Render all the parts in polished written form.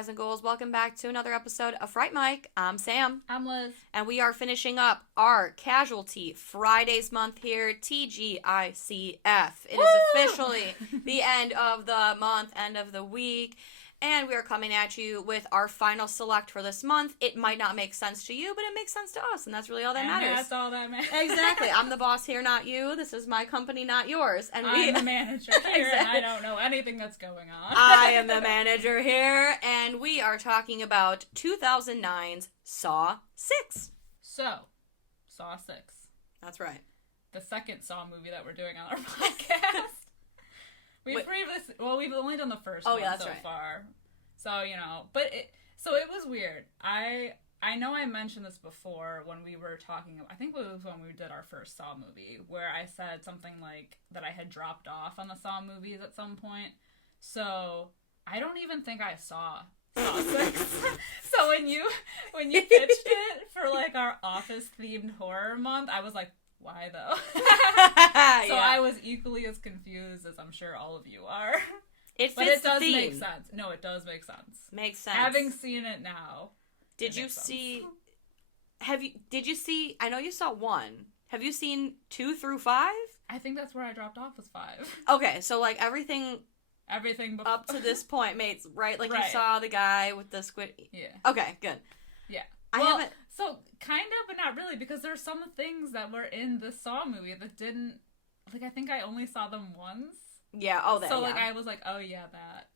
guys and ghouls? Welcome back to another episode of Fright Mike. I'm Sam. I'm Liz. And we are finishing up our Casualty Fridays month here, TGICF. It is officially the end of the month, end of the week. And we are coming at you with our final select for this month. It might not make sense to you, but it makes sense to us, and that's really all that matters. That's all that matters. Exactly. I'm the boss here, not you. This is my company, not yours. And I'm the manager here, exactly. And I don't know anything that's going on. I am the manager here, and we are talking about 2009's Saw 6. So, Saw 6. That's right. The second Saw movie that we're doing on our podcast. We've only done the first one so far. So, but it was weird. I know I mentioned this before when we were talking, I think it was when we did our first Saw movie, where I said something like that I had dropped off on the Saw movies at some point. So, I don't even think I saw Saw 6. So when you pitched it for like our office-themed horror month, I was like, why though? So yeah. I was equally as confused as I'm sure all of you are. But it does make sense. No, it does make sense. Makes sense. Having seen it now. Did you see? I know you saw 1. Have you seen 2 through 5? I think that's where I dropped off, was 5. Okay, so like everything before. Up to this point, mates, right? Like right. You saw the guy with the squid. Yeah. Okay, good. Yeah. I haven't. So, kind of, but not really, because there's some things that were in the Saw movie that didn't, like, I think I only saw them once. Yeah, I was like, oh, yeah, that.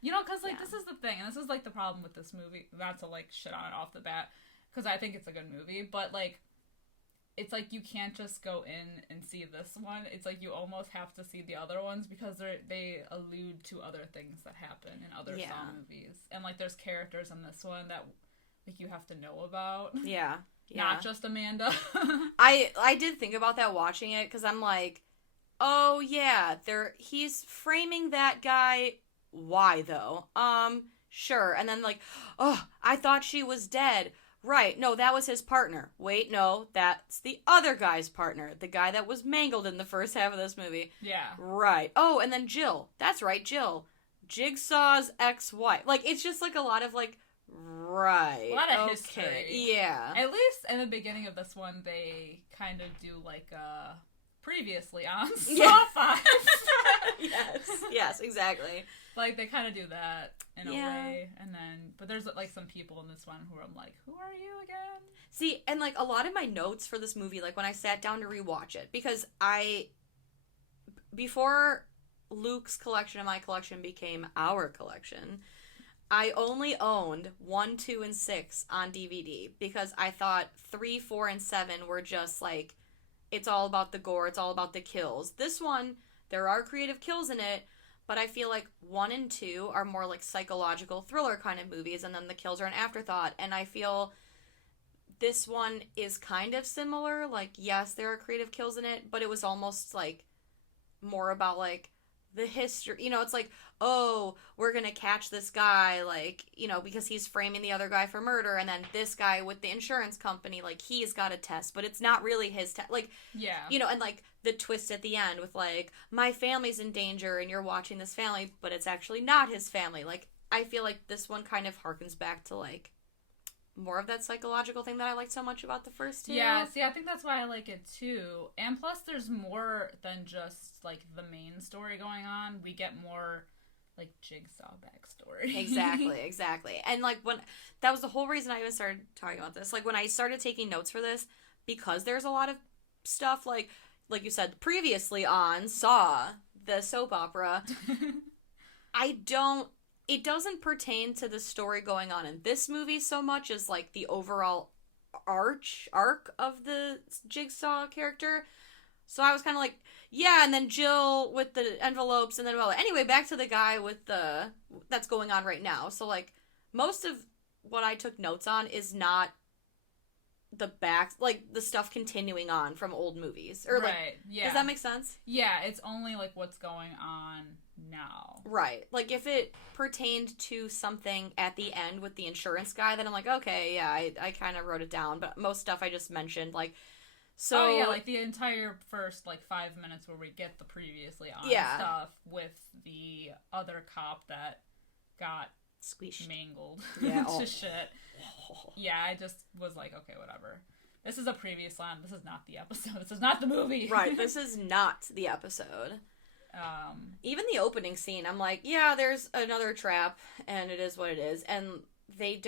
Because, This is the thing, and this is, like, the problem with this movie, not to, like, shit on it off the bat, because I think it's a good movie, but, like, it's, like, you can't just go in and see this one. It's, like, you almost have to see the other ones, because they allude to other things that happen in other Saw movies. And, like, there's characters in this one that you have to know about. Yeah. Not just Amanda. I did think about that watching it, because I'm like, oh, yeah, he's framing that guy. Why, though? Sure. And then, like, oh, I thought she was dead. Right. No, that was his partner. Wait, no, that's the other guy's partner. The guy that was mangled in the first half of this movie. Yeah. Right. Oh, and then Jill. That's right, Jill. Jigsaw's ex-wife. Like, it's just, like, a lot of, like, right. A lot of history. Yeah. At least in the beginning of this one, they kind of do like previously on Saw 5. Yes, exactly. Like they kind of do that in a way, and then but there's like some people in this one who I'm like, who are you again? See, and like a lot of my notes for this movie, like when I sat down to rewatch it, because before Luke's collection and my collection became our collection, I only owned 1, 2, and 6 on DVD because I thought 3, 4, and 7 were just like, it's all about the gore, it's all about the kills. This one, there are creative kills in it, but I feel like 1 and 2 are more like psychological thriller kind of movies, and then the kills are an afterthought. And I feel this one is kind of similar. Like, yes, there are creative kills in it, but it was almost like more about like the history, it's like, oh, we're gonna catch this guy, like, because he's framing the other guy for murder, and then this guy with the insurance company, like, he's got a test, but it's not really his test, like, and like the twist at the end with like, my family's in danger, and you're watching this family, but it's actually not his family. Like, I feel like this one kind of harkens back to like more of that psychological thing that I liked so much about the first 2. Yeah, see, I think that's why I like it too. And plus, there's more than just, like, the main story going on. We get more, like, Jigsaw backstory. Exactly. And, like, that was the whole reason I even started talking about this. Like, when I started taking notes for this, because there's a lot of stuff, like you said, previously on Saw, the soap opera, it doesn't pertain to the story going on in this movie so much as, like, the overall arc of the Jigsaw character. So I was kind of like, yeah, and then Jill with the envelopes, and then, well, anyway, back to the guy with that's going on right now. So, like, most of what I took notes on is not the stuff continuing on from old movies. Or, like, right, yeah. Does that make sense? Yeah, it's only, like, what's going on now. Right. Like, if it pertained to something at the end with the insurance guy, then I'm like, okay, yeah, I kind of wrote it down. But most stuff I just mentioned, like, so... Oh, yeah, like, the entire first, like, 5 minutes where we get the previously on stuff with the other cop that got Squeezed. Mangled Yeah. to shit. Yeah, I just was like, okay, whatever. This is a previous line. This is not the episode. This is not the movie. Right, this is not the episode. Even the opening scene, I'm like, yeah, there's another trap, and it is what it is. And they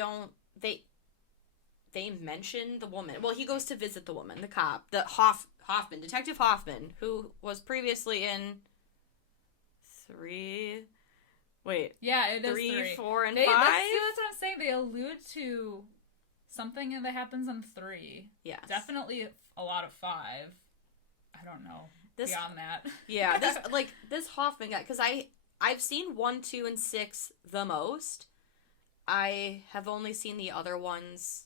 mention the woman. Well, he goes to visit the woman, the cop, the Hoffman, Detective Hoffman, who was previously in 3... Wait. Yeah, it is 3, 4, and 5? That's what I'm saying. They allude to something that happens in 3. Yes. Definitely a lot of 5. I don't know. Beyond that. Yeah, this Hoffman guy, because I've seen 1, 2, and 6 the most. I have only seen the other ones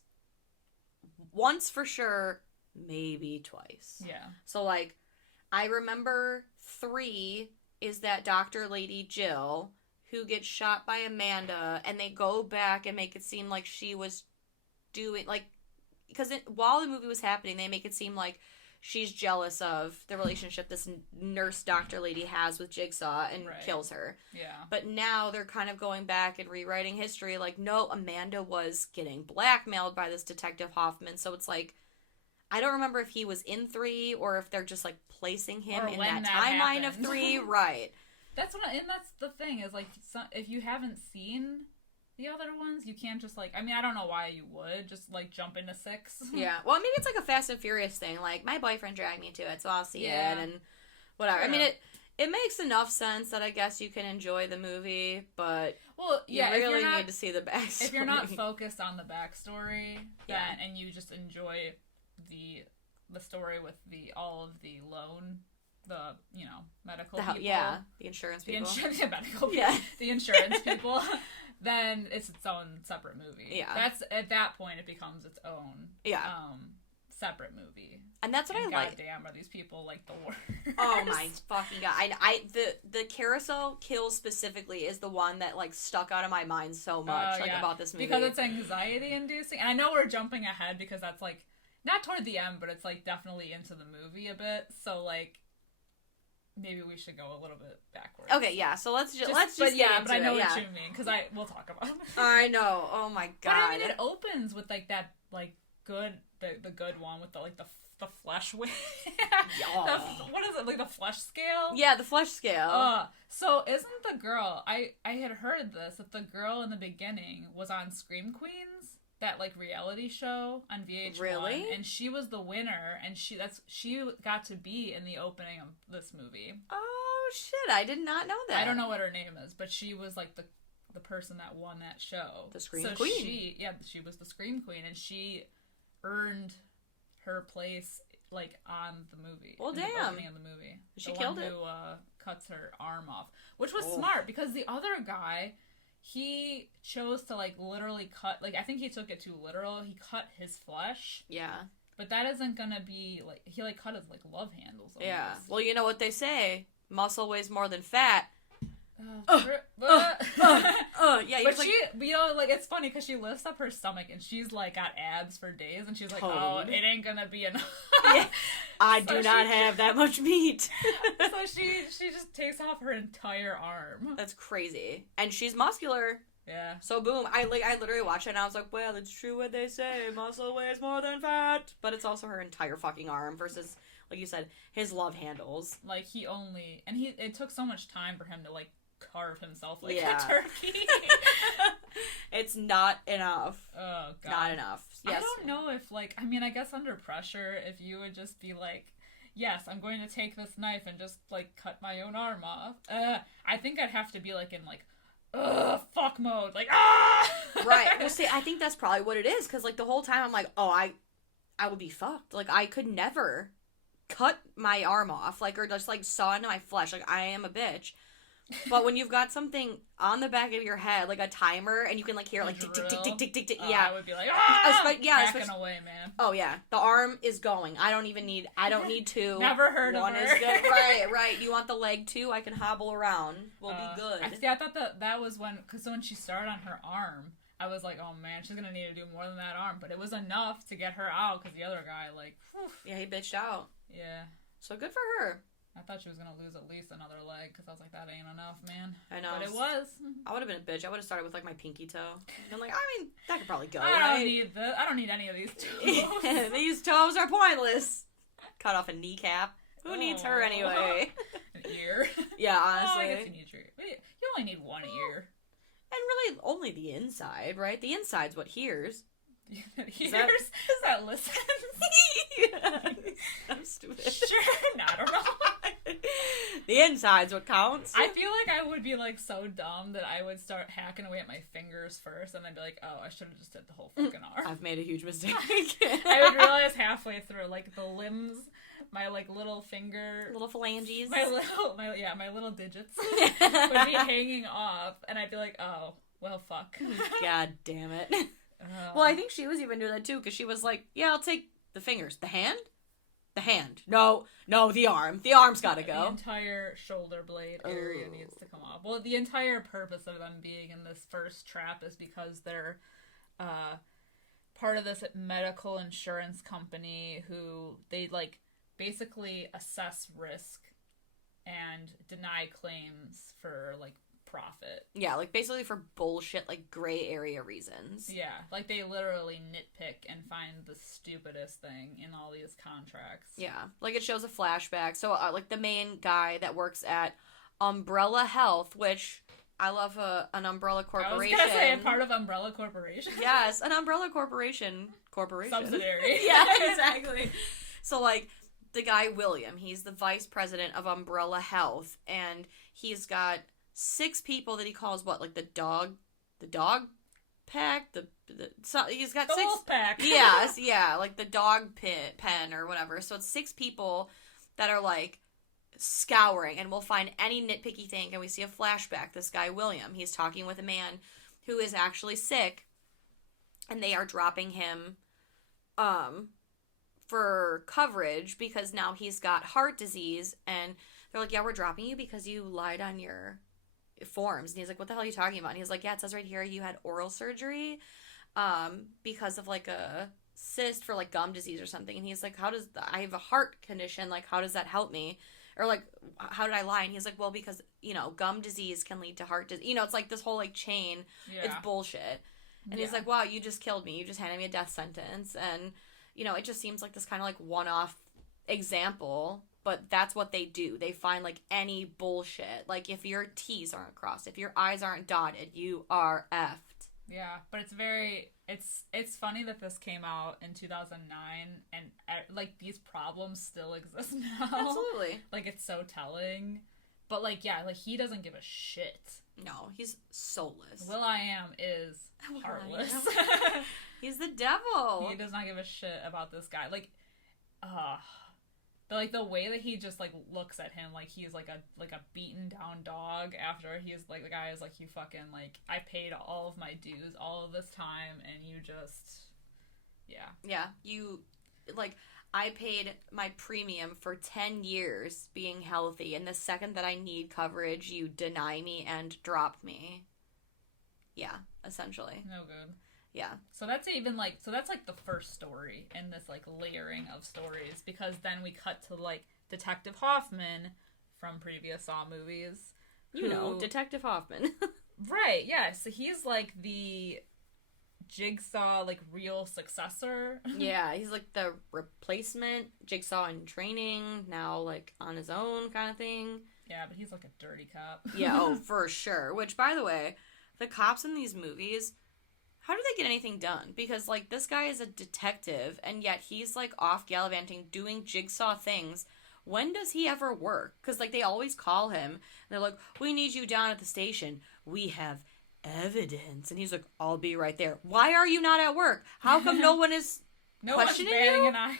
once for sure, maybe twice. Yeah. So, like, I remember 3 is that Dr. Lady Jill who gets shot by Amanda, and they go back and make it seem like she was doing, like, because while the movie was happening, they make it seem like she's jealous of the relationship this nurse doctor lady has with Jigsaw and kills her. Yeah. But now they're kind of going back and rewriting history. Like, no, Amanda was getting blackmailed by this Detective Hoffman. So it's like, I don't remember if he was in 3 or if they're just, like, placing him in that timeline of 3. Right. That's the thing is, like, if you haven't seen the other ones, you can't just, like, I mean, I don't know why you would just, like, jump into 6. Yeah. Well, maybe it's like a Fast and Furious thing. Like, my boyfriend dragged me to it, so I'll see it and whatever. True. I mean, it makes enough sense that I guess you can enjoy the movie, but you really need to see the backstory. If you're not focused on the backstory, and you just enjoy the story with all of the loan, the medical people, the insurance people, the medical people, the insurance people. Then it's its own separate movie. Yeah. That's, at that point, it becomes its own separate movie. And that's what I like. Goddamn, are these people, like, the worst. Oh, my fucking God. The carousel kill specifically is the one that, like, stuck out of my mind so much, about this movie. Because it's anxiety-inducing. And I know we're jumping ahead because that's, like, not toward the end, but it's, like, definitely into the movie a bit. So, like, maybe we should go a little bit backwards. Okay, yeah. So let's just but I know what you mean because we'll talk about it. I know. Oh my God. But I mean, it opens with like that good the good one with the flesh wing. What is it, like the flesh scale? Yeah, the flesh scale. So isn't the girl? I had heard this that the girl in the beginning was on Scream Queens, that like reality show on VH1. Really? And she was the winner, and she got to be in the opening of this movie. Oh shit, I did not know that. I don't know what her name is, but she was like the person that won that show. The Scream Queen. She was the Scream Queen, and she earned her place like on the movie. Well, damn. The opening of the movie. She killed it. Who cuts her arm off, which was smart because the other guy, he chose to, like, literally cut, like, I think he took it too literal. He cut his flesh. Yeah. But that isn't gonna be, like, he, like, cut his, like, love handles almost. Yeah. Well, you know what they say. Muscle weighs more than fat. Yeah, but she, like, it's funny because she lifts up her stomach and she's, like, got abs for days and she's like, oh, it ain't gonna be enough. Yeah. I do not have that much meat. So she just takes off her entire arm. That's crazy. And she's muscular. Yeah. So boom, I literally watched it and I was like, well, it's true what they say, muscle weighs more than fat. But it's also her entire fucking arm versus, like you said, his love handles. Like, it took so much time for him to, like, carve himself like a turkey. It's not enough. Oh, God. Not enough. Yes. I don't know if, like, I mean, I guess under pressure, if you would just be like, yes, I'm going to take this knife and just, like, cut my own arm off. I think I'd have to be, like, in, like, fuck mode. Like, ah! Right. Well, see, I think that's probably what it is, because, like, the whole time I'm like, oh, I would be fucked. Like, I could never cut my arm off, like, or just, like, saw into my flesh. Like, I am a bitch. But when you've got something on the back of your head, like a timer, and you can, like, hear, like, tick, tick, tick, tick, tick, tick, tick, yeah. I would be like, hacking away, man. Oh, yeah. The arm is going. I don't need to. Never heard of her. Is good. Right. You want the leg, too? I can hobble around. We'll be good. I thought that was because when she started on her arm, I was like, oh, man, she's going to need to do more than that arm. But it was enough to get her out, because the other guy, like, whew. Yeah, he bitched out. Yeah. So good for her. I thought she was going to lose at least another leg, because I was like, that ain't enough, man. I know. But it was. I would have been a bitch. I would have started with, like, my pinky toe. I'm like, I mean, that could probably go, I don't need any of these toes. These toes are pointless. Cut off a kneecap. Who needs her anyway? An ear. Yeah, honestly. I guess you need you only need one ear. And really, only the inside, right? The inside's what hears. Is that listens? Yeah. I'm stupid. Sure. No, I don't know. The inside's what counts. I feel like I would be, like, so dumb that I would start hacking away at my fingers first, and then be like, oh, I should have just did the whole fucking arm. I've made a huge mistake. I would realize halfway through, like, the limbs, my, like, little finger... Little phalanges. My little digits would be hanging off, and I'd be like, oh, well, fuck. God damn it. Well, I think she was even doing that, too, because she was like, yeah, I'll take the fingers. The hand? The hand. No, the arm. The arm's gotta go. The entire shoulder blade area needs to come off. Well, the entire purpose of them being in this first trap is because they're part of this medical insurance company who they, like, basically assess risk and deny claims for, like, profit. Yeah, like, basically for bullshit, like, gray area reasons. Yeah, like, they literally nitpick and find the stupidest thing in all these contracts. Yeah, like, it shows a flashback. So, like, the main guy that works at Umbrella Health, which I love an Umbrella Corporation. I was gonna say a part of Umbrella Corporation. Yes, an Umbrella Corporation. Subsidiary. Yeah, exactly. So, like, the guy, William, he's the vice president of Umbrella Health, and he's got 6 people that he calls what, like the dog pack, so he's got the 6 wolf pack. Yes, yeah, like the dog pen or whatever. So it's 6 people that are like scouring, and we'll find any nitpicky thing. And we see a flashback. This guy William, he's talking with a man who is actually sick, and they are dropping him for coverage because now he's got heart disease, and they're like, yeah, we're dropping you because you lied on your forms. And he's like, what the hell are you talking about? And he's like, yeah, it says right here you had oral surgery because of like a cyst for like gum disease or something. And he's like, I have a heart condition, like how does that help me? Or like, how did I lie? And he's like, well, because, you know, gum disease can lead to heart disease. You know, it's like this whole like chain. Yeah. It's bullshit. And he's like, wow, you just killed me. You just handed me a death sentence. And, you know, it just seems like this kind of like one-off example. But that's what they do. They find, like, any bullshit. Like, if your T's aren't crossed, if your I's aren't dotted, you are effed. Yeah, but it's funny that this came out in 2009, and, like, these problems still exist now. Absolutely. Like, it's so telling. But, like, yeah, like, he doesn't give a shit. No, he's soulless. Will.i.am is heartless. He's the devil. He does not give a shit about this guy. Like, but, like, the way that he just, like, looks at him, like, he's, like a beaten-down dog after he's, like, the guy is, like, you fucking, like, I paid all of my dues all of this time, and you just, yeah. Yeah, you, like, I paid my premium for 10 years being healthy, and the second that I need coverage, you deny me and drop me. Yeah, essentially. No good. Yeah. So that's like the first story in this like layering of stories, because then we cut to like Detective Hoffman from previous Saw movies. You know, Detective Hoffman. Right, yeah. So he's like the Jigsaw like real successor. Yeah, he's like the replacement Jigsaw in training, now like on his own kind of thing. Yeah, but he's like a dirty cop. Yeah, oh, for sure. Which, by the way, the cops in these movies, how do they get anything done? Because, like, this guy is a detective, and yet he's, like, off gallivanting, doing Jigsaw things. When does he ever work? Because, like, they always call him, and they're like, we need you down at the station. We have evidence. And he's like, I'll be right there. Why are you not at work? How come no one is questioning you? An eye.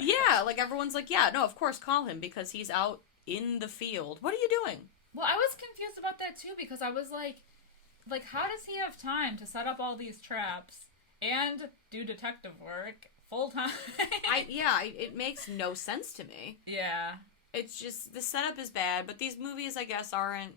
Yeah, like, everyone's like, yeah, no, of course, call him, because he's out in the field. What are you doing? Well, I was confused about that, too, because I was like, how does he have time to set up all these traps and do detective work full time? It makes no sense to me. Yeah. It's just, the setup is bad, but these movies, I guess, aren't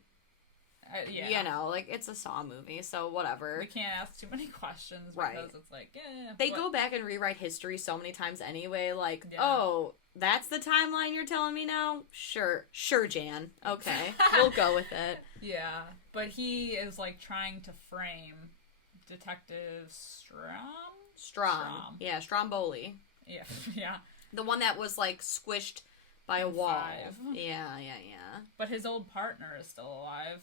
You know, like, it's a Saw movie, so whatever. We can't ask too many questions because it's like, They go back and rewrite history so many times anyway, like, oh, that's the timeline you're telling me now? Sure, Jan. Okay, we'll go with it. Yeah, but he is, like, trying to frame Detective Strom? Yeah, Stromboli. Yeah. The one that was, like, squished by a wall. 5. Yeah. But his old partner is still alive.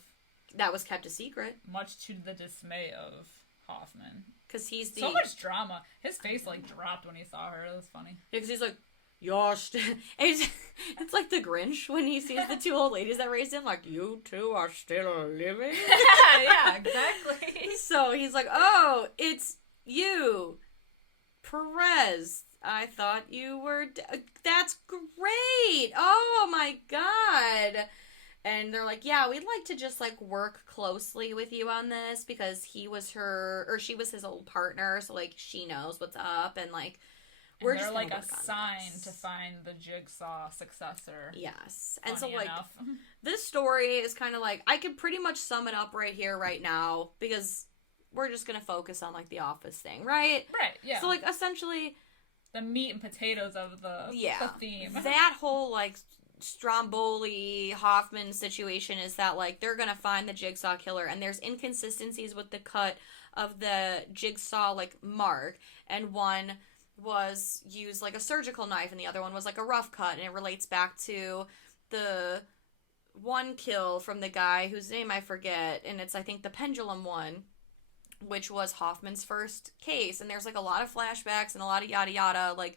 That was kept a secret. Much to the dismay of Hoffman. Because he's so much drama. His face, like, dropped when he saw her. It was funny. Yeah, because he's like, it's like the Grinch when he sees the 2 old ladies that raised him, like, you two are still living? Yeah, exactly. So he's like, oh, it's you, Perez. I thought you were... That's great! Oh, my God! And they're like, yeah, we'd like to just, like, work closely with you on this because she was his old partner, so, like, she knows what's up, and, like, we're just like assigned to find the Jigsaw successor. Yes. And so, like, this story is kind of like, I could pretty much sum it up right here, right now, because we're just gonna focus on, like, the Office thing, right? Right, yeah. So, like, essentially... the meat and potatoes of the theme. That whole, like, Stromboli Hoffman situation is that, like, they're gonna find the Jigsaw killer, and there's inconsistencies with the cut of the Jigsaw, like, mark, and one was used like a surgical knife, and the other one was like a rough cut, and it relates back to the one kill from the guy whose name I forget, and it's, I think, the pendulum one, which was Hoffman's first case, and there's, like, a lot of flashbacks and a lot of yada yada. Like,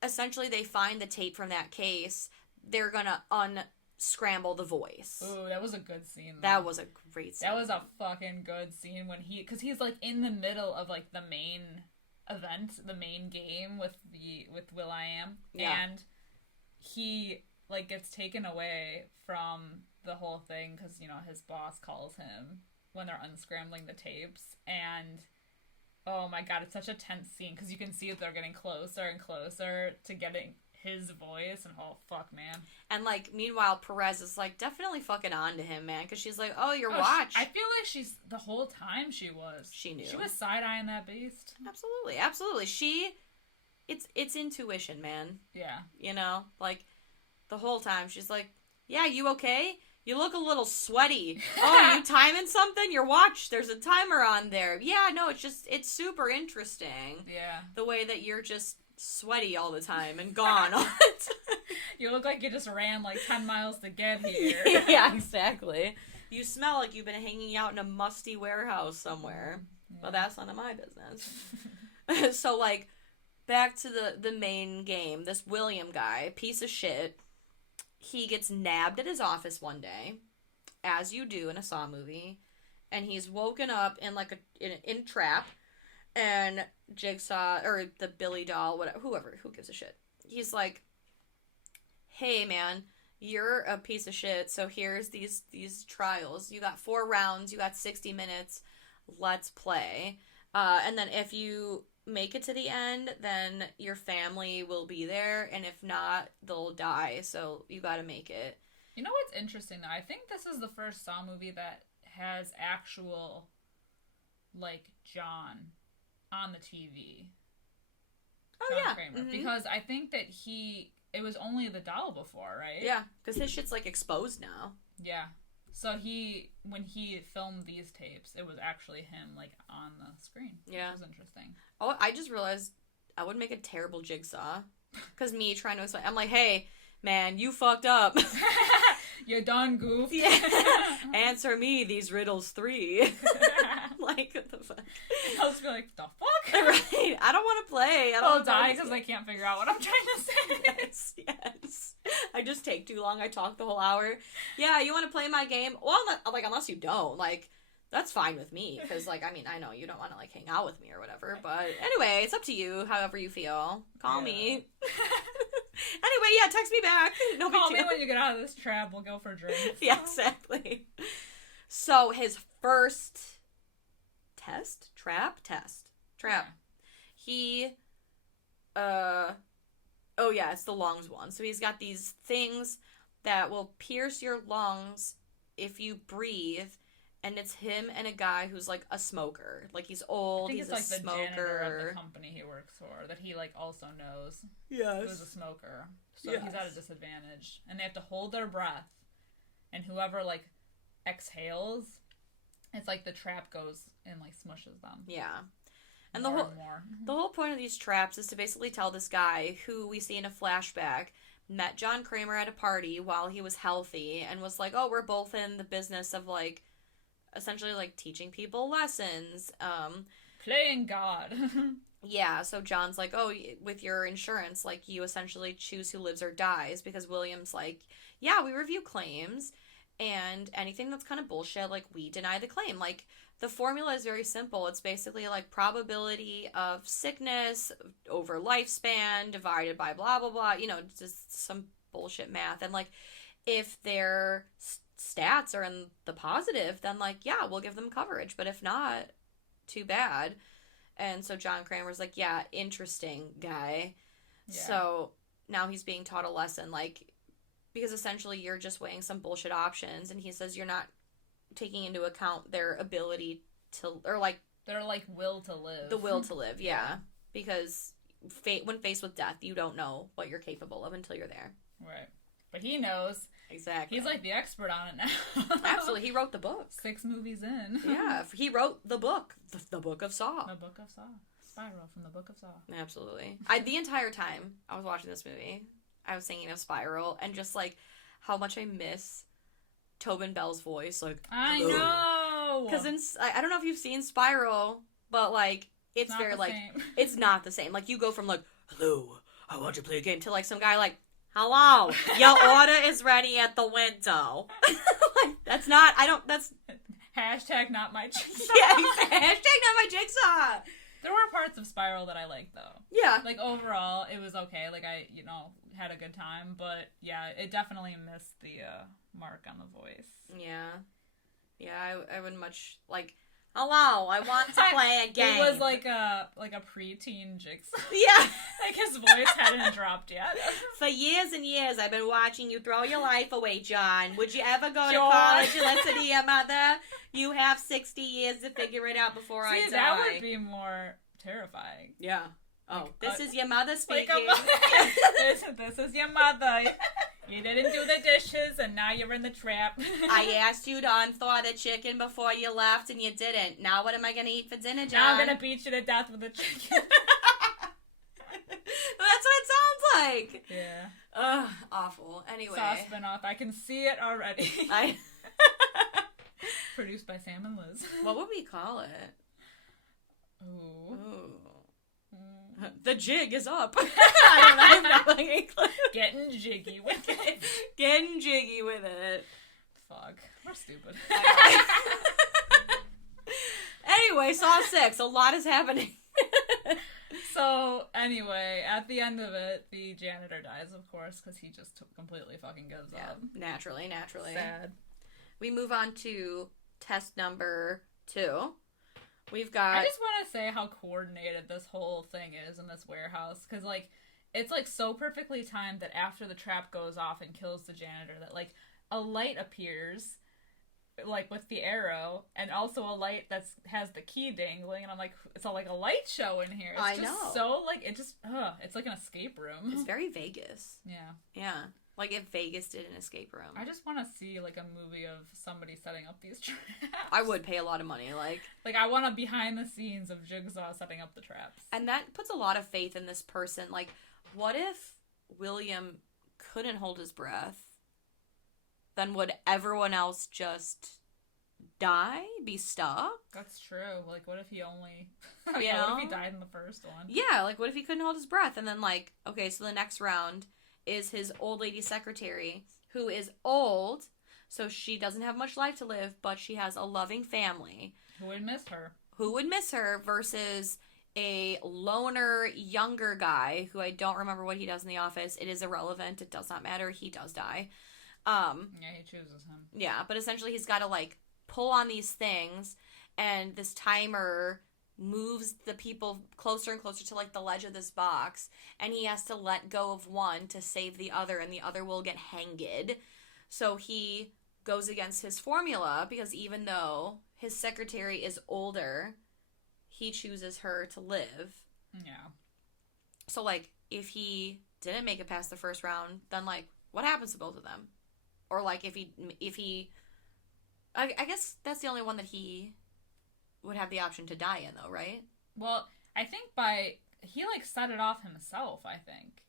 essentially they find the tape from that case, they're gonna unscramble the voice. Ooh, that was a good scene, though. That was a great scene. That was a fucking good scene when because he's, like, in the middle of, like, the main event, the main game with Will.i.am, and he, like, gets taken away from the whole thing because, you know, his boss calls him when they're unscrambling the tapes, and oh my God, it's such a tense scene because you can see that they're getting closer and closer to getting his voice, and oh fuck, man. And, like, meanwhile, Perez is, like, definitely fucking on to him, man, because she's like, oh, your watch. I feel like she's, the whole time she knew. She was side-eyeing that beast. Absolutely. It's intuition, man. Yeah. You know, like, the whole time she's like, yeah, you okay? You look a little sweaty. Oh, you timing something? Your watch, there's a timer on there. Yeah, no, it's super interesting. Yeah. The way that you're just sweaty all the time and gone all the time. You look like you just ran, like, 10 miles to get here. Yeah, exactly. You smell like you've been hanging out in a musty warehouse somewhere. Yeah. But that's none of my business. So, like, back to the main game. This William guy, piece of shit, he gets nabbed at his office one day, as you do in a Saw movie, and he's woken up in, like, in a trap, and Jigsaw, or the Billy doll, whatever, whoever, who gives a shit, he's like, hey, man, you're a piece of shit, so here's these trials. You got 4 rounds, you got 60 minutes, let's play. And then if you make it to the end, then your family will be there, and if not, they'll die, so you gotta make it. You know what's interesting, though? I think this is the first Saw movie that has actual, like, John on the TV. Oh, John yeah. Kramer. Mm-hmm. Because I think that it was only the doll before, right? Yeah, because his shit's, like, exposed now. Yeah. So when he filmed these tapes, it was actually him, like, on the screen. Yeah. Which was interesting. Oh, I just realized I would make a terrible Jigsaw. Because me trying to explain, I'm like, hey, man, you fucked up. You done goofed. Yeah. Answer me these riddles 3. Like, what the fuck? I was like, the fuck? Right. I don't want to play. I'll die because I can't figure out what I'm trying to say. Yes. I just take too long. I talk the whole hour. Yeah, you want to play my game? Well, like, unless you don't. Like, that's fine with me. Because, like, I mean, I know you don't want to, like, hang out with me or whatever. But anyway, it's up to you, however you feel. Call me. Anyway, yeah, text me back. No big Call deal. me when you get out of this trap. We'll go for a drink. Yeah, exactly. So, his first test? Trap? Yeah. He, oh yeah, it's the lungs one. So he's got these things that will pierce your lungs if you breathe, and it's him and a guy who's, like, a smoker. Like, he's old, he's a smoker. I think it's, like, the janitor at the company he works for that he, like, also knows. Yes. Who's a smoker. So he's at a disadvantage. And they have to hold their breath. And whoever, like, exhales, it's like the trap goes and, like, smushes them. Yeah. And the whole point of these traps is to basically tell this guy, who we see in a flashback, met John Kramer at a party while he was healthy, and was like, oh, we're both in the business of, like, essentially, like, teaching people lessons. Playing God. Yeah, so John's like, oh, with your insurance, like, you essentially choose who lives or dies, because William's like, yeah, we review claims, and anything that's kind of bullshit, like, we deny the claim. Like, the formula is very simple. It's basically, like, probability of sickness over lifespan divided by blah, blah, blah, you know, just some bullshit math. And, like, if their stats are in the positive, then, like, yeah, we'll give them coverage. But if not, too bad. And so John Kramer's like, yeah, interesting guy. Yeah. So now he's being taught a lesson, like, because essentially you're just weighing some bullshit options, and he says you're not taking into account their ability to, or, like, their, like, will to live. The will to live, yeah. Because when faced with death, you don't know what you're capable of until you're there. Right. But he knows. Exactly. He's, like, the expert on it now. Absolutely. He wrote the book. 6 movies in. Yeah. He wrote the book. The Book of Saw. The Book of Saw. Spiral from the Book of Saw. Absolutely. The entire time I was watching this movie, I was thinking of Spiral, and just, like, how much I miss Tobin Bell's voice. Like, I know! Because I don't know if you've seen Spiral, but, like, it's very, like, it's not the same. Like, you go from, like, hello, I want to play a game, to, like, some guy, like, hello, your order is ready at the window. Like, that's not, that's... Hashtag not my jigsaw. Yeah, hashtag not my jigsaw. There were parts of Spiral that I liked, though. Yeah. Like, overall, it was okay. Like, I, had a good time. But, yeah, it definitely missed the mark on the voice. Yeah. Yeah, I would much, like... Hello, I want to play a game. It was like a preteen jigsaw. Yeah. Like, his voice hadn't dropped yet. For years and years, I've been watching you throw your life away, John. Would you ever go to college and listen to your mother? You have 60 years to figure it out before I die. That would be more terrifying. Yeah. Oh, like, this is your mother speaking. This is your mother. You didn't do the dishes, and now you're in the trap. I asked you to unthaw the chicken before you left, and you didn't. Now what am I going to eat for dinner, John? Now I'm going to beat you to death with a chicken. That's what it sounds like. Yeah. Ugh, awful. Anyway. Saw spinoff. I can see it already. Produced by Sam and Liz. What would we call it? Ooh. The jig is up. I don't know. Getting jiggy with it. Getting jiggy with it. Fuck. We're stupid. Anyway, Saw 6. A lot is happening. So, anyway, at the end of it, the janitor dies, of course, because he just completely fucking gives up. Naturally. Sad. We move on to test number 2. We've got... I just want to say how coordinated this whole thing is in this warehouse. Because, like, it's, like, so perfectly timed that after the trap goes off and kills the janitor, that, like, a light appears, like, with the arrow, and also a light that has the key dangling. And I'm like, it's all, like, a light show in here. It's just so, like, it's like an escape room. It's very Vegas. Yeah. Yeah. Like if Vegas did an escape room. I just want to see, like, a movie of somebody setting up these traps. I would pay a lot of money, like... Like, I want a behind the scenes of Jigsaw setting up the traps. And that puts a lot of faith in this person. Like, what if William couldn't hold his breath? Then would everyone else just die? Be stuck? That's true. Like, what if he only... what if he died in the first one? Yeah, like, what if he couldn't hold his breath? And then, like, okay, so the next round... is his old lady secretary, who is old, so she doesn't have much life to live, but she has a loving family. Who would miss her? Who would miss her versus a loner, younger guy, who I don't remember what he does in the office. It is irrelevant. It does not matter. He does die. Yeah, he chooses him. Yeah, but essentially he's got to, like, pull on these things, and this timer... moves the people closer and closer to, like, the ledge of this box, and he has to let go of one to save the other, and the other will get hanged. So he goes against his formula because even though his secretary is older, he chooses her to live. Yeah. So, like, if he didn't make it past the first round, then, like, what happens to both of them? Or, like, if he... I guess that's the only one that he would have the option to die in, though, right? Well, I think he, like, set it off himself, I think.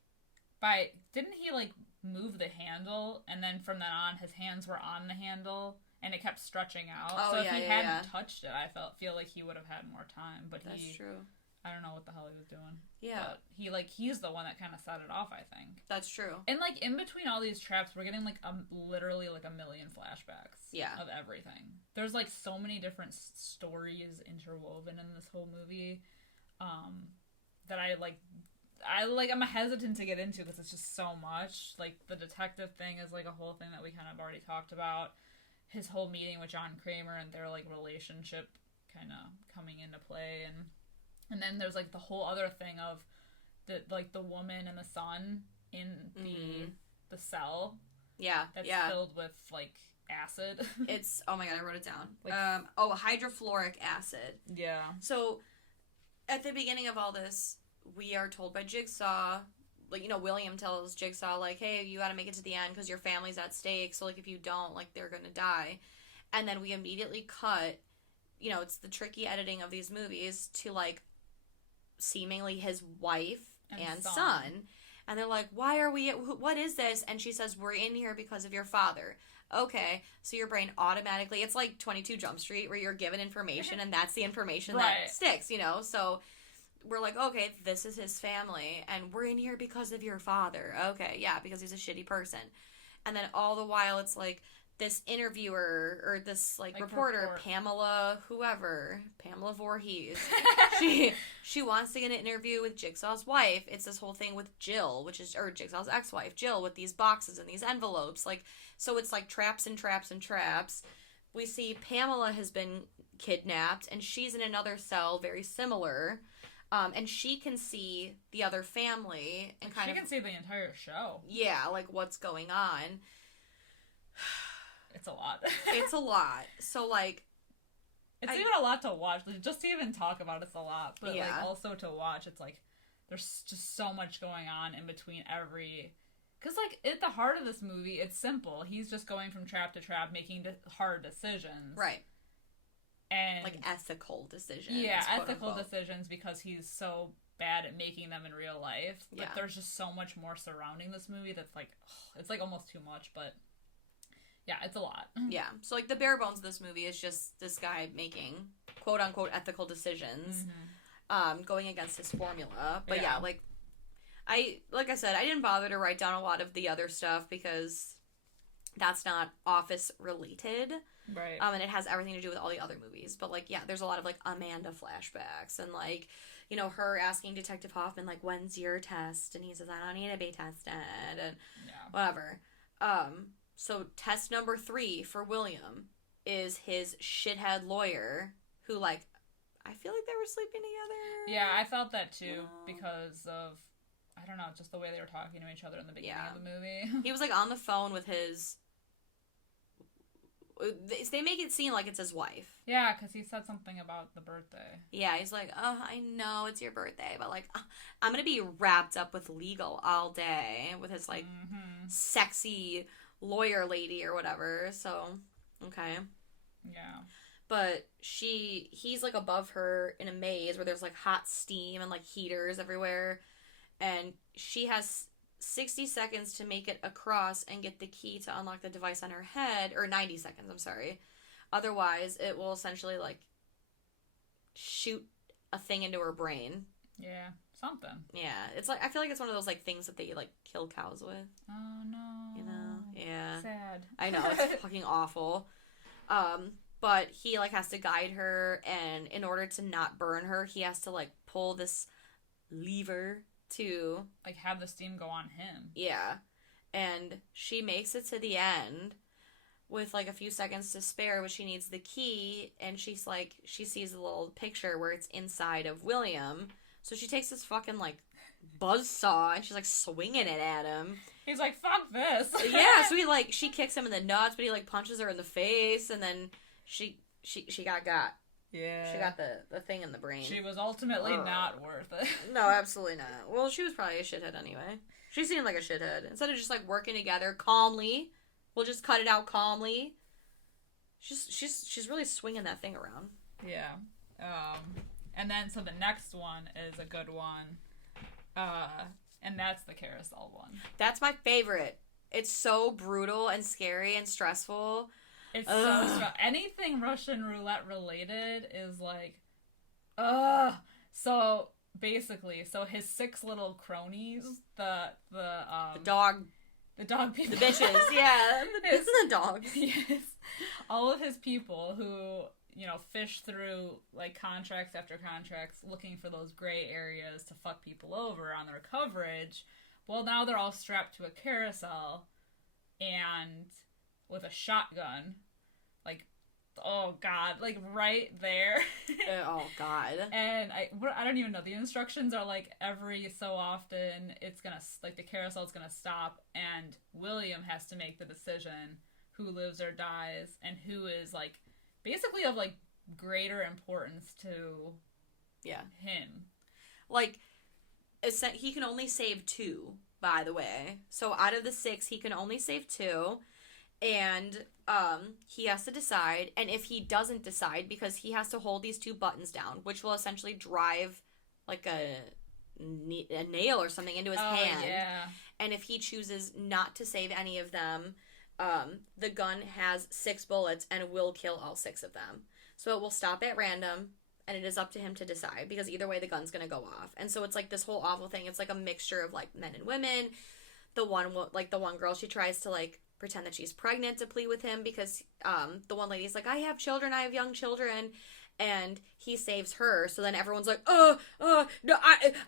Didn't he, like, move the handle, and then from then on, his hands were on the handle, and it kept stretching out. Oh, so if he hadn't touched it, I feel like he would have had more time. But that's true. I don't know what the hell he was doing. Yeah. But he's the one that kind of set it off, I think. That's true. And, like, in between all these traps, we're getting, like, literally, like, a million flashbacks. Yeah. Of everything. There's, like, so many different stories interwoven in this whole movie, that I'm hesitant to get into because it's just so much. Like, the detective thing is, like, a whole thing that we kind of already talked about. His whole meeting with John Kramer and their, like, relationship kind of coming into play, and then there's, like, the whole other thing of the woman and the son in the cell. Yeah. That's filled with, like, acid. It's, oh my god, I wrote it down. Like, hydrofluoric acid. Yeah. So, at the beginning of all this, we are told by Jigsaw, like, you know, William tells Jigsaw, like, hey, you gotta make it to the end because your family's at stake, so, like, if you don't, like, they're gonna die. And then we immediately cut, you know, it's the tricky editing of these movies, to, like, seemingly his wife and son. And they're like, what is this? And she says, we're in here because of your father. Okay, so your brain automatically, it's like 22 Jump Street, where you're given information, and that's the information that sticks, you know? So we're like, okay, this is his family, and we're in here because of your father. Okay, yeah, because he's a shitty person. And then all the while, it's like, this interviewer, or this, like reporter, Pamela Voorhees, she wants to get an interview with Jigsaw's wife. It's this whole thing with Jill, or Jigsaw's ex-wife, Jill, with these boxes and these envelopes. Like, so it's like traps and traps and traps. We see Pamela has been kidnapped, and she's in another cell very similar. And she can see the other family, and she can see the entire show. Yeah, like, what's going on. It's a lot. It's a lot. So, like... It's even a lot to watch. Like, just to even talk about it's a lot. But, like, also to watch, it's like, there's just so much going on in between every... Because, like, at the heart of this movie, it's simple. He's just going from trap to trap, making hard decisions. Right. And... like, ethical decisions. Yeah, ethical decisions, because he's so bad at making them in real life. But there's just so much more surrounding this movie that's, like, it's, like, almost too much, but... yeah, it's a lot. Yeah. So, like, the bare bones of this movie is just this guy making quote-unquote ethical decisions, going against his formula. But, like I said, I didn't bother to write down a lot of the other stuff because that's not Office-related. Right. And it has everything to do with all the other movies. But, like, yeah, there's a lot of, like, Amanda flashbacks and, like, you know, her asking Detective Hoffman, like, when's your test? And he says, I don't need to be tested, and whatever. So test number 3 for William is his shithead lawyer, who, like, I feel like they were sleeping together. Yeah, I felt that too, because of, I don't know, just the way they were talking to each other in the beginning of the movie. He was, like, on the phone with his... They make it seem like it's his wife. Yeah, because he said something about the birthday. Yeah, he's like, oh, I know it's your birthday, but, like, I'm gonna be wrapped up with legal all day, with his, like, sexy lawyer lady or whatever. So, okay. Yeah. But he's, like, above her in a maze where there's, like, hot steam and, like, heaters everywhere. And she has 60 seconds to make it across and get the key to unlock the device on her head. Or 90 seconds, I'm sorry. Otherwise, it will essentially, like, shoot a thing into her brain. Yeah, something. Yeah. It's like, I feel like it's one of those, like, things that they, like, kill cows with. Oh, no. You know? Yeah. Sad. I know, it's fucking awful. But he, like, has to guide her, and in order to not burn her, he has to, like, pull this lever to... like, have the steam go on him. Yeah. And she makes it to the end with, like, a few seconds to spare, but she needs the key, and she's, like, she sees a little picture where it's inside of William, so she takes this fucking, like, buzzsaw, and she's, like, swinging it at him. He's like, fuck this. Yeah, so she kicks him in the nuts, but he, punches her in the face, and then she got. Yeah. She got the thing in the brain. She was ultimately not worth it. No, absolutely not. Well, she was probably a shithead anyway. She seemed like a shithead. Instead of just, working together calmly, we'll just cut it out calmly. She's really swinging that thing around. Yeah. And then, so the next one is a good one. And that's the carousel one. That's my favorite. It's so brutal and scary and stressful. It's so stressful. Anything Russian roulette related is ugh. So basically, his 6 little cronies, the dog people, the bitches, yeah, the dogs. Yes, all of his people who fish through contracts after contracts, looking for those gray areas to fuck people over on their coverage. Well, now they're all strapped to a carousel, and with a shotgun. Oh God, right there. Oh God. And I don't even know. The instructions are every so often it's gonna the carousel's gonna stop, and William has to make the decision who lives or dies, and who is basically of greater importance to him. He can only save 2, by the way. So out of the 6, he can only save 2. And he has to decide, and if he doesn't decide, because he has to hold these 2 buttons down, which will essentially drive a nail or something into his hand. Yeah. And if he chooses not to save any of them, the gun has 6 bullets and will kill all 6 of them. So it will stop at random, and it is up to him to decide, because either way the gun's gonna go off. And so it's this whole awful thing. It's a mixture of men and women. The one girl, she tries to pretend that she's pregnant to plead with him, because the one lady's like, I have young children, and he saves her. So then everyone's like, no, I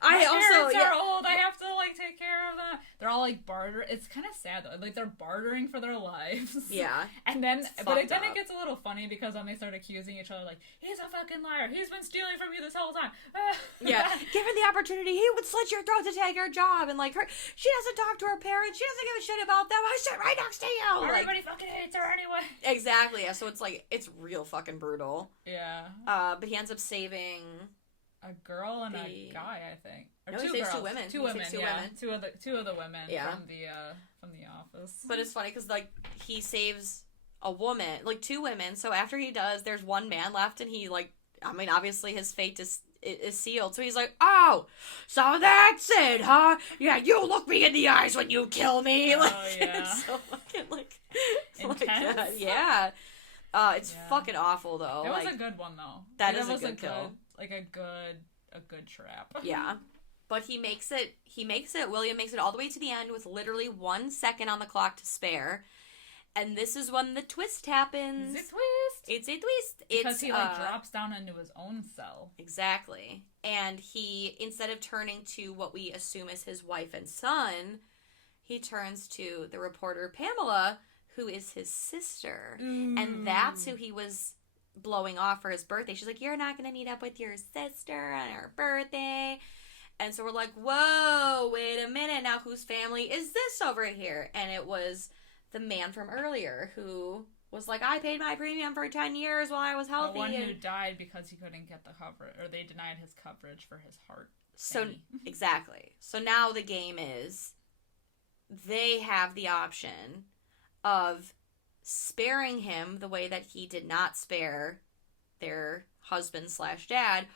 My also parents are old. I have to take care of them. They're all barter. It's kind of sad though. They're bartering for their lives. Yeah. And then, it gets a little funny, because when they start accusing each other, he's a fucking liar. He's been stealing from you this whole time. Yeah. Given the opportunity, he would slit your throat to take your job. And she doesn't talk to her parents. She doesn't give a shit about them. I sit right next to you. Everybody fucking hates her anyway. Exactly. Yeah. So it's it's real fucking brutal. Yeah. But he ends up saving a girl and a guy, I think. Or no, 2 he saves girls. 2 women. Two women. Women. Two of the women yeah. from the office. But it's funny because he saves a woman, 2 women. So after he does, there's 1 man left, and he obviously his fate is sealed. So he's like, oh, so that's it, huh? Yeah, you look me in the eyes when you kill me. Oh, yeah. It's so fucking intense. Yeah. It's fucking awful though. It was a good one though. That is a good kill. A good trap. Yeah. But he makes it. William makes it all the way to the end with literally 1 second on the clock to spare. And this is when the twist happens. It's a twist. Because he drops down into his own cell. Exactly. And he, instead of turning to what we assume is his wife and son, he turns to the reporter Pamela, who is his sister. Ooh. And that's who he was blowing off for his birthday. She's like, you're not going to meet up with your sister on her birthday. And so we're like, whoa, wait a minute. Now whose family is this over here? And it was the man from earlier who was like, I paid my premium for 10 years while I was healthy. The one who died because he couldn't get the coverage, or they denied his coverage for his heart. So, exactly. So now the game is, they have the option of sparing him the way that he did not spare their husband/dad,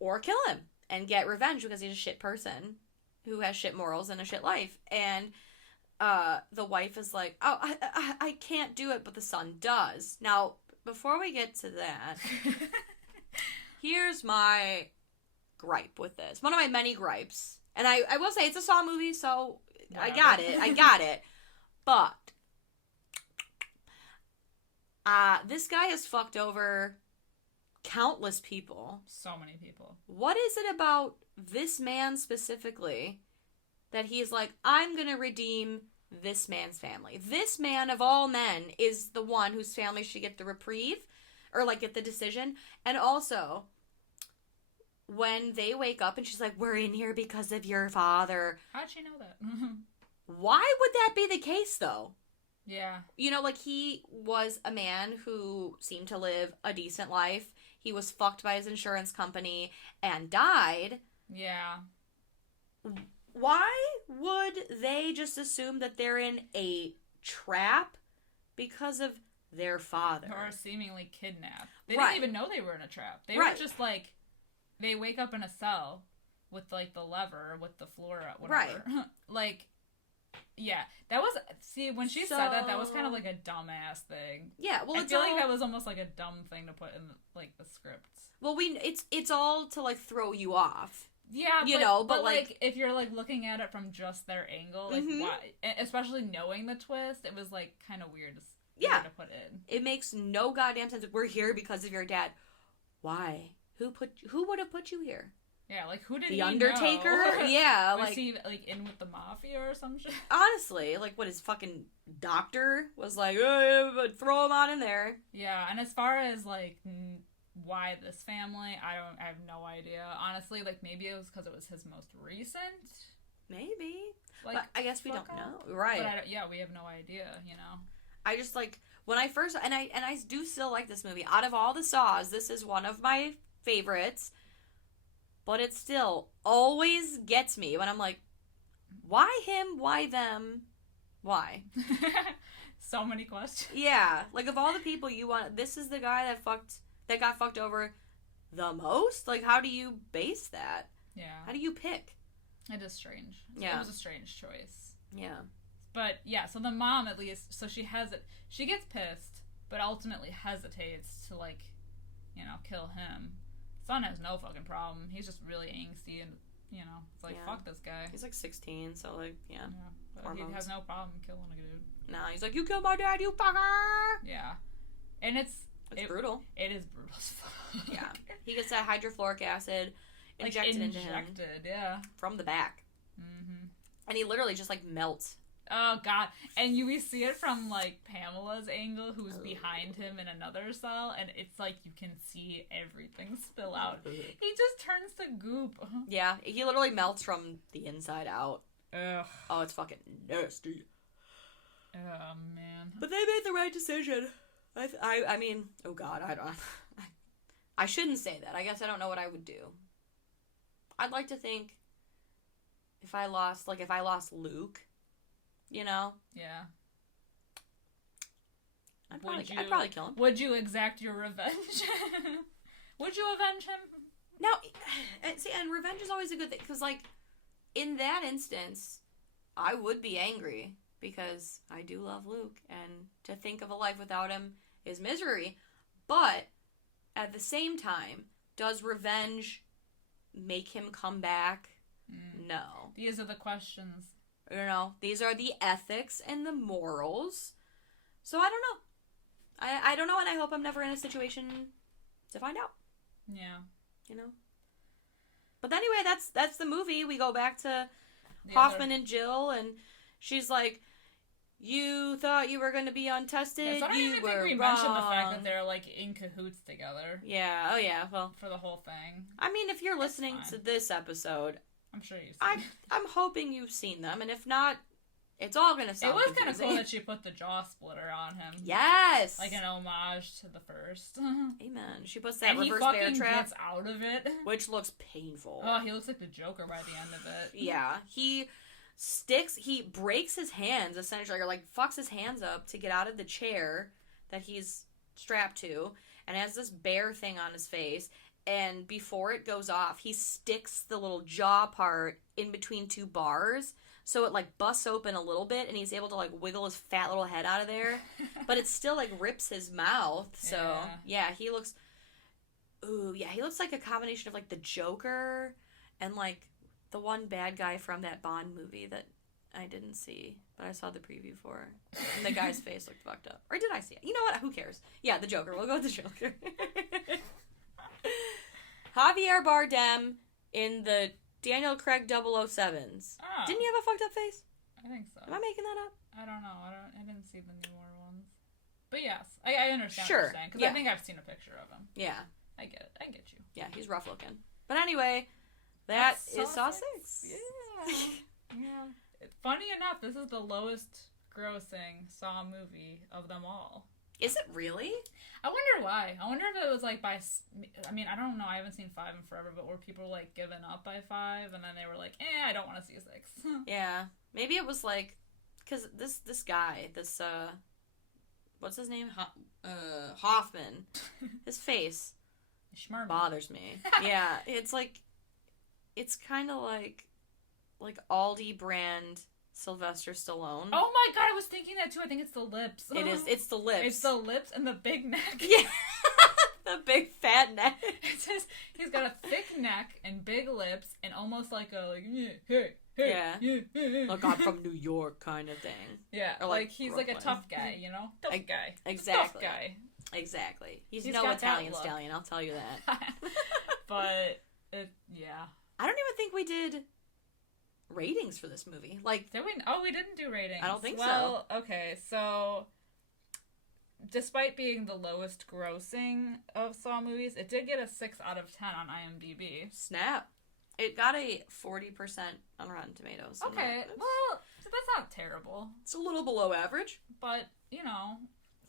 or kill him and get revenge because he's a shit person who has shit morals and a shit life. And the wife is like, oh, I can't do it, but the son does. Now, before we get to that, here's my gripe with this. One of my many gripes. And I will say, it's a Saw movie, so whatever. I got it. But this guy has fucked over countless people. So many people. What is it about this man specifically that he's like, I'm gonna redeem this man's family? This man of all men is the one whose family should get the reprieve, or get the decision. And also, when they wake up and she's like, we're in here because of your father. How'd she know that? Why would that be the case, though? Yeah. You know, like, he was a man who seemed to live a decent life. He was fucked by his insurance company and died. Yeah. Why would they just assume that they're in a trap because of their father? Or seemingly kidnapped. They didn't even know they were in a trap. They were just like, they wake up in a cell with, like, the lever, with the floor, whatever. Right. Like, yeah. That was, see, when she said that was kind of like a dumbass thing. Yeah, well, I feel like that was almost like a dumb thing to put in, like, the scripts. Well, it's all to, like, throw you off. Yeah, you know, but like, if you're, like, looking at it from just their angle, like, why, especially knowing the twist, it was, like, kind of weird to put in. It makes no goddamn sense. We're here because of your dad. Why? Who would have put you here? Yeah, like, who did The Undertaker? Yeah, was he, like, in with the mafia or some shit? Honestly, like, what, his fucking doctor was like, throw him on in there. Yeah, and as far as, like, why this family, I have no idea. Honestly, like, maybe it was because it was his most recent. Maybe. Like, but I guess we don't know. Right. But we have no idea, you know? I just, like, when I first, and I do still like this movie. Out of all the Saws, this is one of my favorites. But it still always gets me when I'm like, why him? Why them? Why? So many questions. Yeah. Like, of all the people you want, this is the guy that got fucked over the most? Like, how do you base that? Yeah. How do you pick? It is strange. Yeah. It was a strange choice. Yeah. But, yeah, so the mom, at least, so she gets pissed, but ultimately hesitates to, like, you know, kill him. Son has no fucking problem. He's just really angsty and, you know, it's like, fuck this guy. He's like 16, so, like, yeah. But he has no problem killing a dude. Nah, he's like, you killed my dad, you fucker! Yeah. And it's brutal. It is brutal as fuck. Yeah. He gets that hydrofluoric acid injected into him. Yeah. From the back. Mm-hmm. And he literally just, like, melts. Oh, God. And we see it from, like, Pamela's angle, who's behind him in another cell, and it's like you can see everything spill out. He just turns to goop. Yeah, he literally melts from the inside out. Ugh. Oh, it's fucking nasty. Oh, man. But they made the right decision. I mean, oh, God, I shouldn't say that. I guess I don't know what I would do. I'd like to think if I lost Luke, you know? Yeah. I'd probably kill him. Would you exact your revenge? Would you avenge him? No, see, and revenge is always a good thing, because, like, in that instance, I would be angry, because I do love Luke, and to think of a life without him is misery, but at the same time, does revenge make him come back? No. These are the questions. You know, these are the ethics and the morals. So I don't know. I don't know, and I hope I'm never in a situation to find out. Yeah. You know? But anyway, that's the movie. We go back to Hoffman and Jill, and she's like, you thought you were going to be untested. Yeah, so I don't even think we mentioned the fact that they're, like, in cahoots together. Yeah, oh yeah, well. For the whole thing. I mean, if you're listening to this episode, I'm sure you've seen I'm hoping you've seen them, and if not, it's all gonna sound confusing. It was kind of cool that she put the jaw splitter on him. Yes! Like an homage to the first. Amen. She puts that reverse bear trap. And he fucking gets out of it. Which looks painful. Oh, he looks like the Joker by the end of it. Yeah. He breaks his hands, essentially, or, like, fucks his hands up to get out of the chair that he's strapped to, and has this bear thing on his face. And before it goes off, he sticks the little jaw part in between two bars, so it, like, busts open a little bit, and he's able to, like, wiggle his fat little head out of there. But it still, like, rips his mouth. So, yeah, he looks like a combination of, like, the Joker and, like, the one bad guy from that Bond movie that I didn't see, but I saw the preview for. And the guy's face looked fucked up. Or did I see it? You know what? Who cares? Yeah, the Joker. We'll go with the Joker. Javier Bardem in the Daniel Craig 007s. Oh. Didn't he have a fucked up face? I think so. Am I making that up? I don't know. I didn't see the newer ones. But yes, I understand what you're saying. Because I think I've seen a picture of him. Yeah. I get it. I get you. Yeah, he's rough looking. But anyway, that is Saw 6. Yeah. Yeah. funny enough, this is the lowest grossing Saw movie of them all. Is it really? I wonder why. I wonder if it was like by... I mean, I don't know. I haven't seen 5 in forever, but were people like giving up by 5 and then they were like, I don't want to see 6. Yeah. Maybe it was like... Because this guy, what's his name? Hoffman. His face bothers me. Yeah. It's like... It's kind of like Aldi brand Sylvester Stallone. Oh my god, I was thinking that too. I think it's the lips. It is. It's the lips. It's the lips and the big neck. Yeah. The big fat neck. It's just, he's got a thick neck and big lips and almost like a hey. Yeah. Like I'm from New York kind of thing. Yeah. Or like he's Brooklyn. Like a tough guy, you know? Tough guy. Exactly. Tough guy. Exactly. He's no Italian stallion, I'll tell you that. But I don't even think we did ratings for this movie. Like, did we? Oh, we didn't do ratings. I don't think so. Well, okay, so despite being the lowest grossing of Saw movies, it did get a 6 out of 10 on IMDb. Snap. It got a 40% on Rotten Tomatoes. Okay, well, that's not terrible. It's a little below average. But, you know.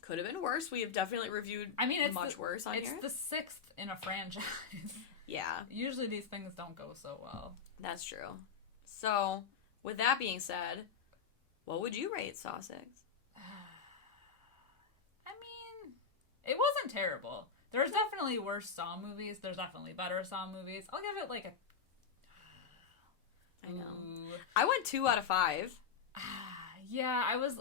Could have been worse. We have definitely reviewed much worse on here. It's the 6th in a franchise. Yeah. Usually these things don't go so well. That's true. So, with that being said, what would you rate Saw 6? I mean, it wasn't terrible. There's definitely worse Saw movies. There's definitely better Saw movies. I'll give it like a... I know. I went 2 out of 5. Yeah, I was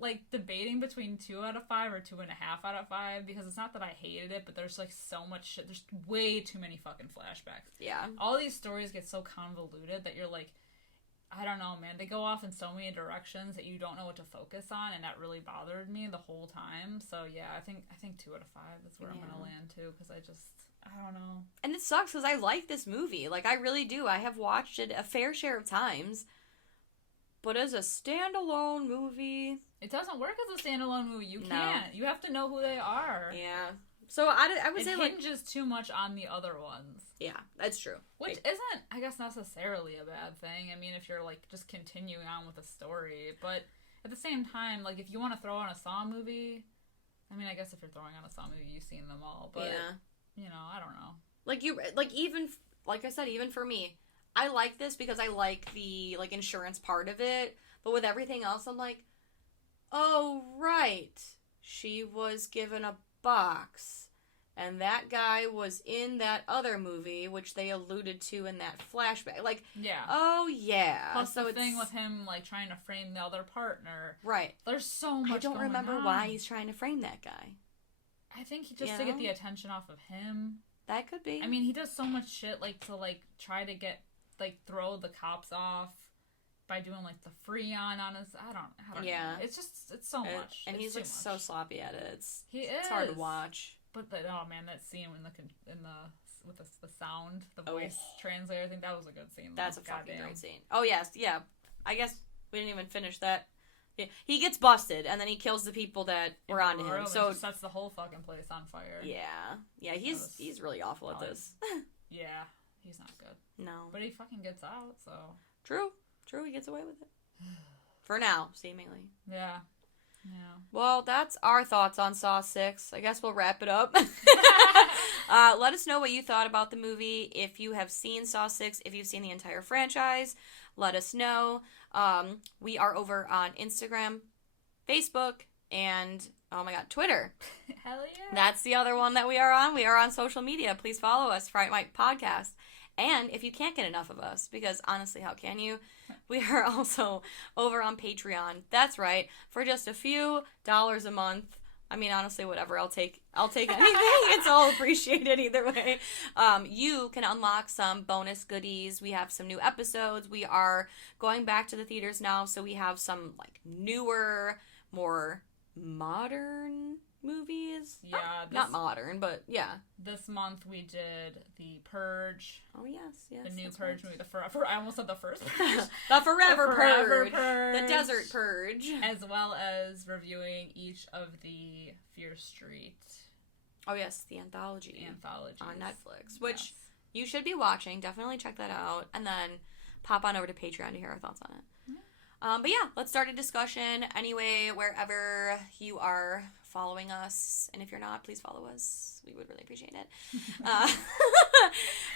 like debating between 2 out of 5 or 2.5 out of 5 because it's not that I hated it, but there's like so much shit. There's way too many fucking flashbacks. Yeah. All these stories get so convoluted that you're like, I don't know, man. They go off in so many directions that you don't know what to focus on, and that really bothered me the whole time. So yeah, I think 2 out of 5 is where I'm gonna land too, because I don't know. And it sucks because I like this movie. Like, I really do. I have watched it a fair share of times. But as a standalone movie... It doesn't work as a standalone movie. You can't. You have to know who they are. Yeah. So I would say, like... It hinges too much on the other ones. Yeah, that's true. Which isn't, I guess, necessarily a bad thing. I mean, if you're, like, just continuing on with the story. But at the same time, like, if you want to throw on a Saw movie... I mean, I guess if you're throwing on a Saw movie, you've seen them all. But, you know, I don't know. Like I said, even for me... I like this because I like the, like, insurance part of it. But with everything else, I'm like, oh, right. She was given a box. And that guy was in that other movie, which they alluded to in that flashback. Like, oh, yeah. Plus so the thing with him, like, trying to frame the other partner. Right. There's so much I don't remember why he's trying to frame that guy. I think just to get the attention off of him. That could be. I mean, he does so much shit, like, to, like, try to get... like throw the cops off by doing like the Freon on his I don't know. It's so much. And he's like so sloppy at it. It's hard to watch. But oh man, that scene with the sound, the voice translator, I think that was a good scene. That's a fucking great scene. Oh yes, yeah. I guess we didn't even finish that. Yeah. He gets busted and then he kills the people that were onto him. So it sets the whole fucking place on fire. Yeah. He's really awful at this. Yeah. He's not good. No. But he fucking gets out, so... True, he gets away with it. For now, seemingly. Yeah. Well, that's our thoughts on Saw 6. I guess we'll wrap it up. Let us know what you thought about the movie. If you have seen Saw 6, if you've seen the entire franchise, let us know. We are over on Instagram, Facebook, and... oh my god, Twitter. Hell yeah. That's the other one that we are on. We are on social media. Please follow us, Fright Mike Podcast. And if you can't get enough of us, because honestly, how can you? We are also over on Patreon. That's right. For just a few dollars a month. I mean, honestly, whatever. I'll take anything. It's all appreciated either way. You can unlock some bonus goodies. We have some new episodes. We are going back to the theaters now, so we have some like newer, more modern movies. Yeah. Not modern, but yeah. This month we did The Purge. Oh, yes. The new Purge movie. I almost said the first Purge. The Forever Purge. The Desert Purge. As well as reviewing each of the Fear Street. Oh, yes. The anthology. Anthologies. On Netflix. Which you should be watching. Definitely check that out. And then pop on over to Patreon to hear our thoughts on it. But yeah, let's start a discussion anyway, wherever you are following us. And if you're not, please follow us. We would really appreciate it.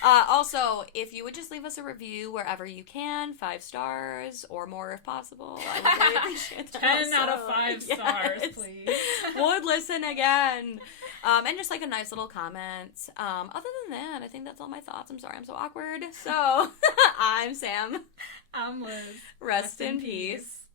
Also, if you would just leave us a review wherever you can, 5 stars or more if possible. I would really appreciate that. 10 out of 5 stars, please. Would listen again. And just like a nice little comment. Other than that, I think that's all my thoughts. I'm sorry, I'm so awkward. So, I'm Sam. I'm Liz. Rest in peace.